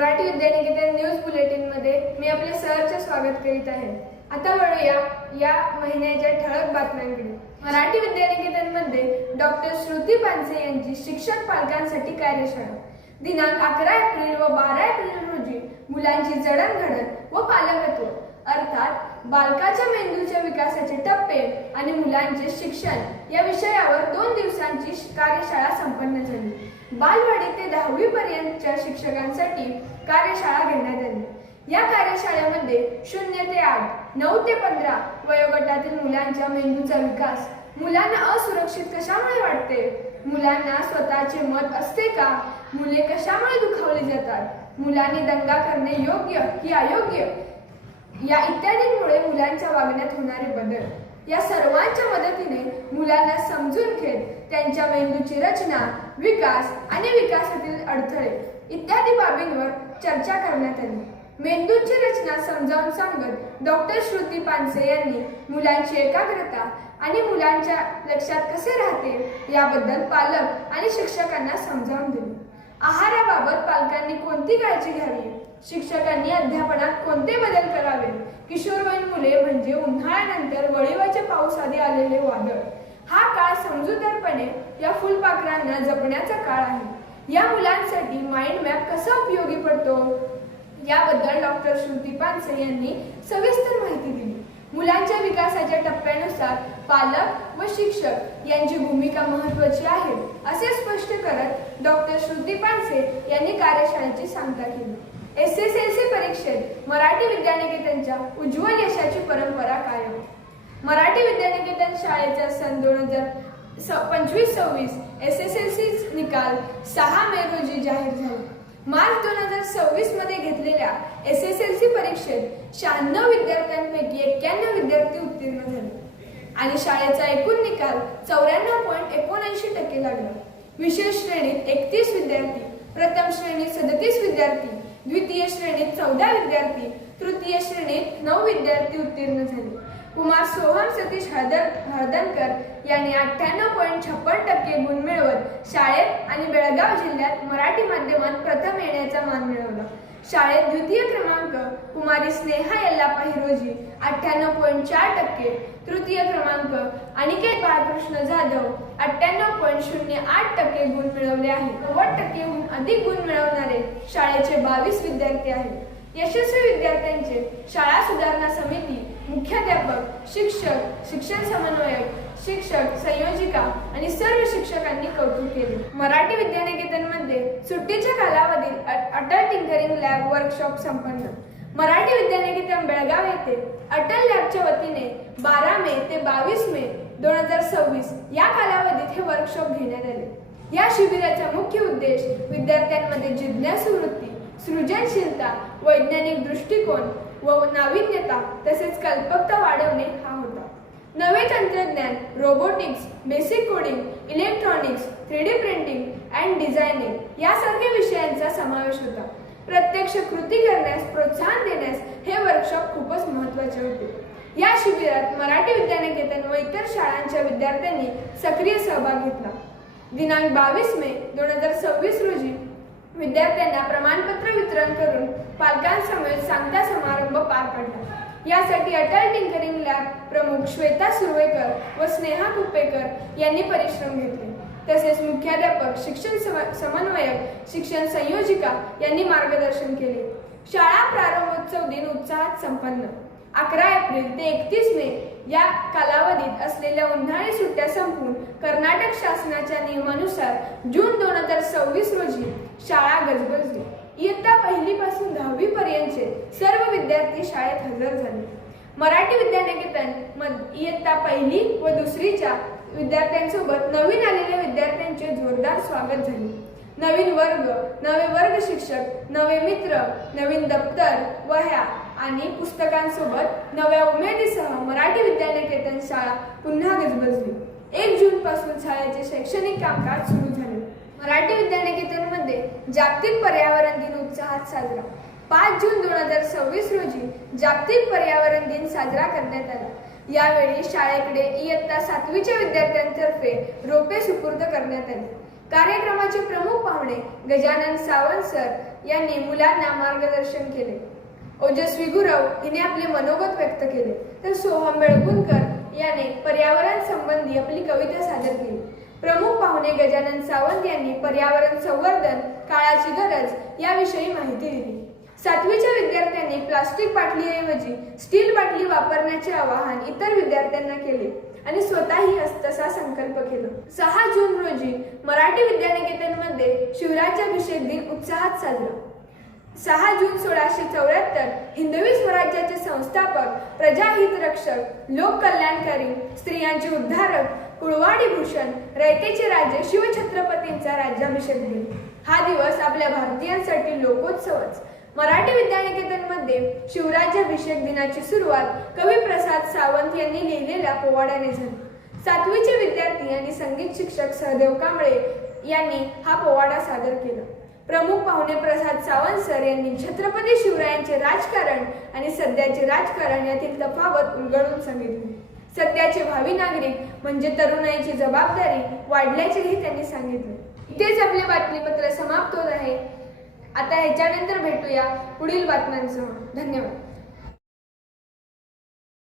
मराठी विद्यानिकेतन news bulletin मध्ये मी आपले सहर्ष स्वागत करीत आहे। आता वळूया या महिन्याच्या ठळक बातम्यांकडे। मराठी विद्यानिकेतन मध्ये डॉक्टर श्रुती पानसे यांची शिक्षक पालकांसाठी कार्यशाळा दिनांक 11 एप्रिल व 12 एप्रिल रोजी मुलांची जडणघडण व पालकत्व अर्थात बालकाच्या मेंदूच्या विकासाचे टप्पे आणि मुलांचे शिक्षण या विषयावर 2 दिवसांची कार्यशाळा संपन्न झाली। बालवाडी ते 10वी पर्यंतच्या शिक्षकांसाठी कार्यशाळा घेण्यात आली। या कार्यशाळेमध्ये 0 ते 8, 9 ते 15 वयोगटातील मुलांच्या मेंदूचा विकास, मुलांना असुरक्षित कशामुळे वाटते, मुलांना स्वतःचे मत असते का, मुले कशामुळे दुखावली जातात, मुलांनी दंगा करणे योग्य की अयोग्य या इत्यादींमुळे मुलांच्या वागण्यात होणारे बदल, या सर्वांच्या मदतीने मुलांना समजून घेत त्यांच्या मेंदूची रचना, विकास आणि विकासातील अडथळे इत्यादी बाबींवर चर्चा करण्यात आली। मेंदूची रचना समजावून सांगत डॉक्टर श्रुती पानसे यांनी मुलांची एकाग्रता आणि मुलांच्या लक्षात कसे राहते याबद्दल पालक आणि शिक्षकांना समजावून दिले। आहाराबाबत पालकांनी कोणती काळजी घ्यावी, शिक्षकांनी अध्यापनात कोणते बदल करावे, किशोरवयीन मुले म्हणजे उन्हाळ्यानंतर वळिवाचे पाऊस आधी आलेले वादळ, हा काळ समजूतदारपणे या फुलपाखरांना जपण्याचा काळ आहे। या मुलांसाठी माइंड मॅप कसा उपयोगी पडतो याबद्दल डॉक्टर श्रुती पानसे यांनी सविस्तर माहिती दिली। मुलांच्या विकासाच्या टप्प्यानुसार पालक व शिक्षक यांची भूमिका महत्त्वाची आहे असे स्पष्ट करत डॉक्टर श्रुती पानसे यांनी कार्यशाळेची सांगता केली। SSLC परीक्षेत मराठी विद्यानिकेतनच्या उज्ज्वल यशाची परंपरा कायम। मराठी विद्यानिकेतन शाळेचा सन 2025-26 SSLC निकाल 6 मे रोजी जाहीर झाला। मार्च 2026 मध्ये घेतलेल्या SSLC परीक्षेत 96 विद्यार्थ्यांपैकी 91 विद्यार्थी उत्तीर्ण झाले आणि शाळेचा एकूण निकाल 94.79% लागला। विशेष श्रेणीत 31 विद्यार्थी, प्रथम श्रेणीत 37 विद्यार्थी, द्वितीय श्रेणीत 14 विद्यार्थी, तृतीय श्रेणीत 9 विद्यार्थी उत्तीर्ण झाले। कुमार सोहम सतीश हळदणकर यांनी 98.56% गुण मिळवत शाळेत आणि बेळगाव जिल्ह्यात मराठी माध्यमात प्रथम येण्याचा मान मिळवला। शाळेत द्वितीय क्रमांक कुमारी स्नेहा यल्लापा हिरोजी 98.4%, तृतीय क्रमांक अनिकेत बाळकृष्ण जाधव 98.08% गुण मिळवले आहेत। 90%हून अधिक गुण मिळवणारे शाळेचे 22 विद्यार्थी आहेत। यशस्वी विद्यार्थ्यांचे शाळा सुधारणा समिती, मुख्याध्यापक, शिक्षक, शिक्षण समन्वयक, शिक्षक, संयोजिका आणि सर्व शिक्षकांनी कौतुक केले। मराठी विद्यानिकेतन मध्ये सुट्टीच्या कालावधीत अटल टिंकरिंग लॅब वर्कशॉप संपन्न। मराठी विद्यानिकेतन बेळगाव येथे अटल लॅबच्या वतीने 12 मे ते 22 मे 2026 या कालावधीत हे वर्कशॉप घेण्यात आले। या शिबिराचा मुख्य उद्देश विद्यार्थ्यांमध्ये जिज्ञासू वृत्ती, सृजनशीलता, वैज्ञानिक दृष्टिकोन व नाविन्यता तसेच कल्पकता वाढवणे हा होता। नवे तंत्रज्ञान, robotics, basic coding, electronics, 3D printing and designing यासारख्या विषयांचा समावेश होता। प्रत्यक्ष कृती करण्यास प्रोत्साहन देण्यास हे वर्कशॉप खूपच महत्त्वाचे होते। या शिबिरात मराठी विद्यानिकेतन व इतर शाळांच्या विद्यार्थ्यांनी सक्रिय सहभाग घेतला। दिनांक 22 मे 2026 रोजी विद्यार्थ्यांना प्रमाणपत्र वितरण करून पालकांसमवेत सांगता समारंभ पार पडला। यासाठी अटल टिंकरिंग लॅब प्रमुख श्वेता सुर्वेकर व स्नेहा कुप्पेकर यांनी परिश्रम घेतले। तसेच मुख्याध्यापक, शिक्षण समन्वयक, शिक्षण संयोजिका यांनी मार्गदर्शन केले। शाळा प्रारंभोत्सव दिन उत्साहात संपन्न। 11 एप्रिल ते 31 मे या कालावधीत असलेल्या उन्हाळी सुट्ट्या संपून कर्नाटक शासनाच्या नियमानुसार जून 2026 रोजी शाळा गजबजली। इयत्ता 1 पासून 10वी पर्यंतचे सर्व विद्यार्थी शाळेत हजर झाले। मराठी विद्यानिकेतन इयत्ता 1 व 2च्या विद्यार्थ्यांसोबत नवीन आलेल्या विद्यार्थ्यांचे जोरदार स्वागत झाले। नवीन वर्ग, नवे वर्ग शिक्षक, नवे मित्र, नवीन दप्तर, वह्या आणि पुस्तकांसोबत नव्या उमेदीसह मराठी विद्यानिकेतन शाळा पुन्हा गजबजली। 1 जून पासून शाळेचे शैक्षणिक कामकाज सुरू झाले। मराठी विद्यानिकेतन मध्ये जागतिक पर्यावरण दिन उत्साहात साजरा। 5 जून 2026 रोजी जागतिक पर्यावरण दिन साजरा करण्यात आला। यावेळी शाळेकडे इयत्ता 7वीच्या विद्यार्थ्यांतर्फे रोपे सुपूर्द करण्यात आली। कार्यक्रमाचे प्रमुख पाहुणे गजानन सावंत सर यांनी मुलांना मार्गदर्शन केले. ओजस्वी गुरव हिने आपले मनोगत व्यक्त केले, तर सोहम बेळगुणकर याने पर्यावरण संबंधी आपली कविता सादर केली. प्रमुख पाहुणे गजानन सावंत यांनी पर्यावरण संवर्धन काळाची गरज याविषयी माहिती दिली. 7वीच्या विद्यार्थ्यांनी प्लास्टिक बाटलीऐवजी स्टील बाटली वापरण्याचे आवाहन इतर विद्यार्थ्यांना केले आणि स्वतःही तसा संकल्प केला. 6 जून रोजी मराठी विद्यानिकेतनमध्ये शिवराज्याभिषेक दिन उत्साहात साजरा. 6 जून 1674 हिंदवी स्वराज्याचे संस्थापक, प्रजाहित रक्षक, लोक कल्याणकारी, स्त्रियांचे उद्धारक, कुळवाडी भूषण, रयतेचे राजे शिवछत्रपतींचा राज्याभिषेक दिन. हा दिवस आपल्या भारतीयांसाठी लोकोत्सवच. मराठी विद्यानिकेतनमध्ये शिवराज्याभिषेक दिनाची सुरुवात कवी प्रसाद सावंत यांनी लिहिलेल्या पोवाड्याने झाली. 7वीचे विद्यार्थी आणि संगीत शिक्षक सहदेव कांबळे यांनी हा पोवाडा सादर केला. प्रमुख पाहुणे प्रसाद सावंत सर यांनी छत्रपती शिवरायांचे राजकारण आणि सध्याचे राजकारण यातील तफावत उलगडून सांगितली. सध्याचे भावी नागरिक म्हणजे तरुणाईची जबाबदारी वाढल्याचेही त्यांनी सांगितले. इथेच आपले बातमीपत्र समाप्त होत आहे. आता ह्याच्यानंतर भेटूया पुढील बातम्यांसह. धन्यवाद.